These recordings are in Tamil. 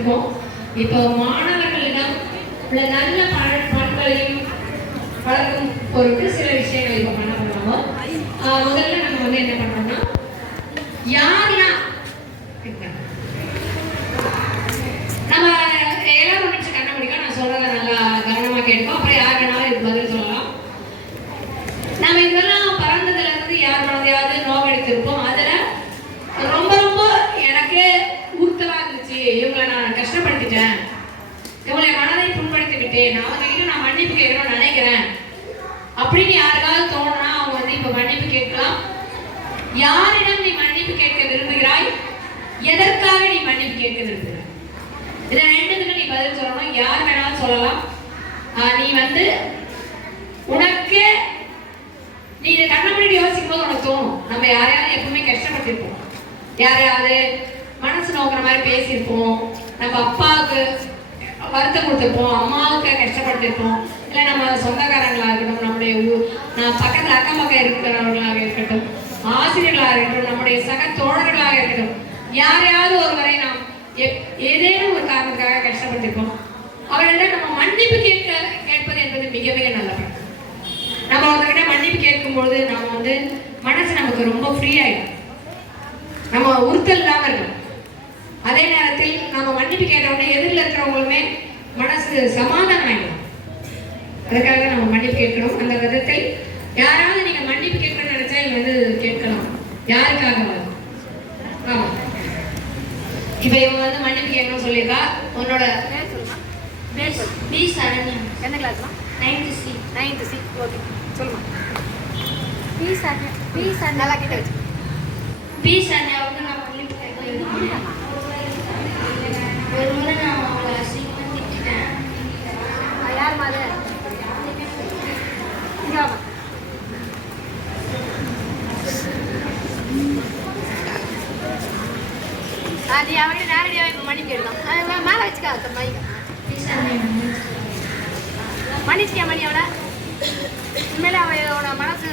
இருக்கோம் இப்போ மாணவர்களிடம் உள்ள நல்ல பழ- வளர்க்கும் பொருட்டு சில விஷயங்கள் இப்போ பண்ண போகிறோம் முதல்ல நம்ம வந்து என்ன பண்ணோம்னா யாரெல்லாம் நம்ம எல்லாரும் ஒன்று கண்ண முடியும் நான் சொல்றதை நல்லா கவனமாக கேட்போம் அப்புறம் யார் வேணாலும் இதுக்கு பதில் சொல்லலாம் நம்ம இதெல்லாம் பறந்ததுல இருந்து யார் மனதையாவது நோவெடுத்திருப்போம் அதுல ரொம்ப ரொம்ப எனக்கு ஊத்தலா இருந்துச்சு இவங்களை நான் கஷ்டப்படுத்திட்டேன் இவங்களை மனதை புண்படுத்தி விட்டேன் அவங்க கிட்ட நான் மன்னிப்பு கேட்கணும்னு நினைக்கிறேன் அப்படின்னு யாருக்காவது தோணுனா அவங்க வந்து இப்ப மன்னிப்பு கேட்கலாம் யாரிடம் நீ மன்னிப்பு கேட்க விரும்புகிறாய்? எதற்காக நீ மன்னிப்பு கேட்க விரும்புகிறாய்? இதை ரெண்டுத்துக்கு நீ பதில் சொல்லணும். யார் வேணாலும் சொல்லலாம். நீ வந்து உனக்கு நீ இதை கண்ண முன்னாடி யோசிக்கும் போது உனக்கு தோணும். நம்ம யாரையாவது எப்பவுமே கஷ்டப்பட்டிருப்போம். யாரையாவது மனசு நோக்கிற மாதிரி பேசியிருப்போம். நம்ம அப்பாவுக்கு வருத்தம் கொடுத்துருப்போம். அம்மாவுக்கு கஷ்டப்பட்டிருப்போம். இல்லை நம்ம சொந்தக்காரங்களாக இருக்கட்டும் நம்முடைய பக்கத்தில் நான் அக்கம் பக்கம் இருக்கிறவர்களாக இருக்கட்டும். ஆசிரியர்களாக இருக்கட்டும் நம்முடைய சக தோழர்களாக இருக்கட்டும் யாரையாவது ஒருவரை நாம் ஏதேனும் ஒரு காரணத்துக்காக கஷ்டப்பட்டிருக்கோம் அவர்களிடம் நம்ம மன்னிப்பு கேட்க கேட்பது என்பது மிக மிக நல்ல பழக்கம். நம்ம அவர்கிட்ட மன்னிப்பு கேட்கும்பொழுது நம்ம வந்து மனசு நமக்கு ரொம்ப ஃப்ரீ நம்ம உறுத்தல் இல்லாமல் இருக்கும் அதே நேரத்தில் நம்ம மன்னிப்பு கேட்டவுடனே எதிரில் இருக்கிறவங்களுமே மனசு சமாதானம் ஆயிடும் அதுக்காக நம்ம மன்னிப்பு கேட்கணும். அந்த விதத்தில் யாராவது நீங்க மன்னிப்பு கேட்கணும்னு நினைச்சா இங்க வந்து யாருக்காக ஆமா. இப்ப இவங்க வந்து மன்னிப்பு கேட்கணும்னு சொல்லியிருக்கா? உன்னோட பி சரண்யா. என்ன கிளாஸ்மா ninth C ninth C okay சொல்லுமா? பி சரண்யா. பி சரண்யா. நல்லா கிட்ட வச்சு பி சரண்யாவுக்கு நான் மன்னிப்பு ஒரு முறை நான் அவளை அசிங்கமாக யார் மாது இங்க வாமா ஆ, நீ அவர்கிட்ட நேரடியாக மேலே வச்சுக்கா அந்த மணி அவளை? உண்மையில அவளோட மனசு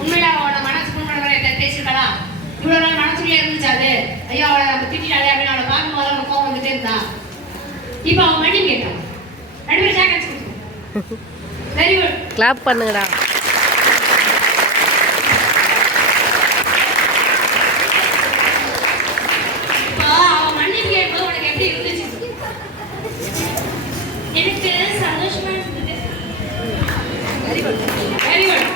உண்மையில அவளோட மனசு புண்படுற பேசிருக்கலாம் இவ்வளவு நாள் மனசுக்குள்ளே இருந்துச்சு அது? ஐயோ அவளை நம்ம திட்டாளே அப்படின்னு அவளை பார்க்கும் போது கோவம் வந்துட்டே இருந்தா? இப்போ அவன் மணி கேட்டான். ரெண்டு பேரும் வெரி குட் கிளாப் பண்ணுங்கடா இப்போ அவன் மன்னிப்பு கேட்கும்போது உனக்கு எப்படி இருந்துச்சு எனக்கு சந்தோஷமா இருந்தது very good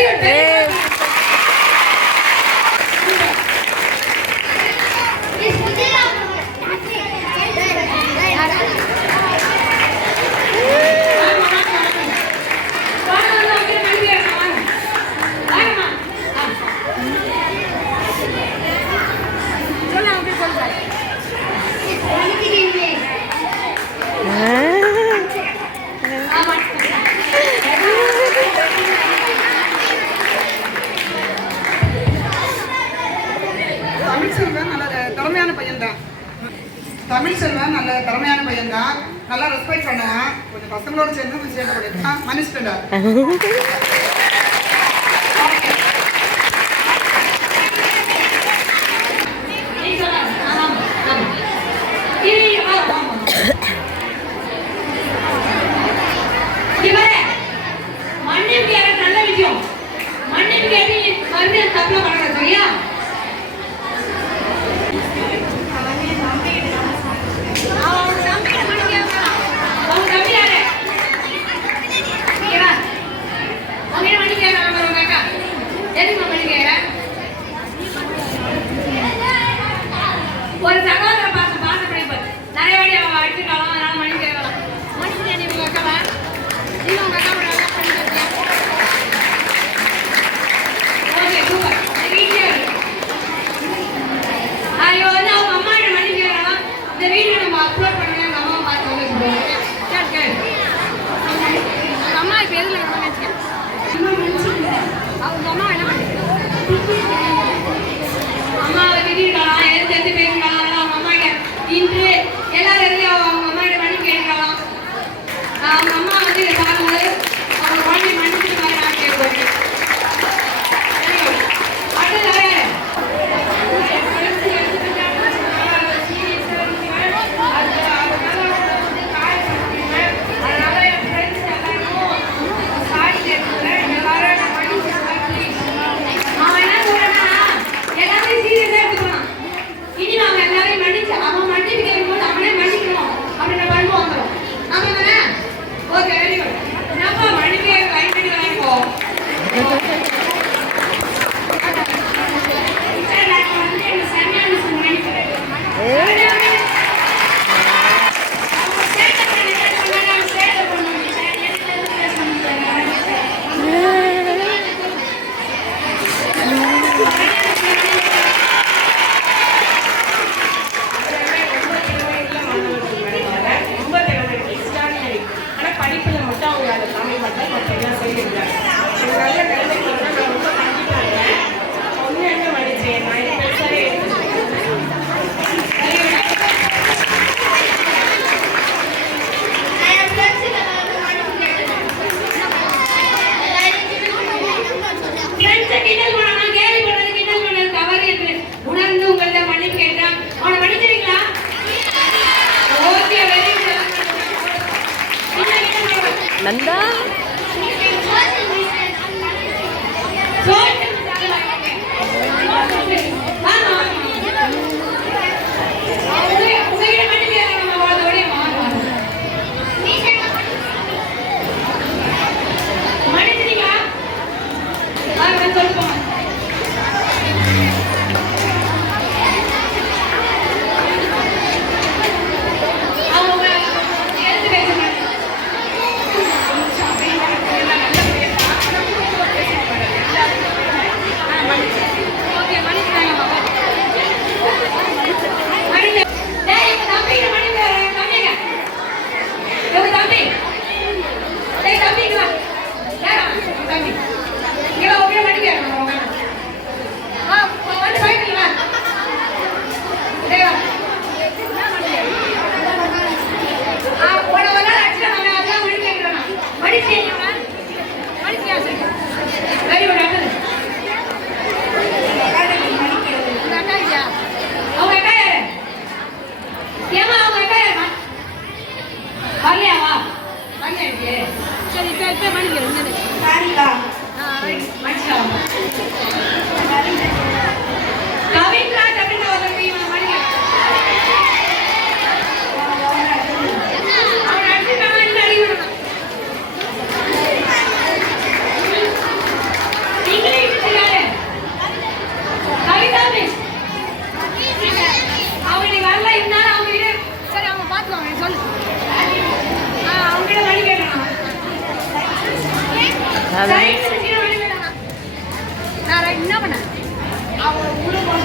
Vem! amém. Tamil Selvan நல்ல திறமையான பையன்தான். தமிழ் செல்வன் நல்ல திறமையான பையன்தான். நல்லா ரெஸ்பெக்ட் பண்ணுவான் கொஞ்சம் பசங்களோட சேர்ந்து கொஞ்சம் சேர்ந்து மனுஷன் போனோம் மன்னிச்சு அவன் மன்னிப்பு கேட்கும்போது அவனே மன்னிக்கணும் அப்படின்னு பண்ணுவாங்க ஆமாம் தானே? ஓகே. 난다. என்ன பண்ண அவங்க உள்ள போன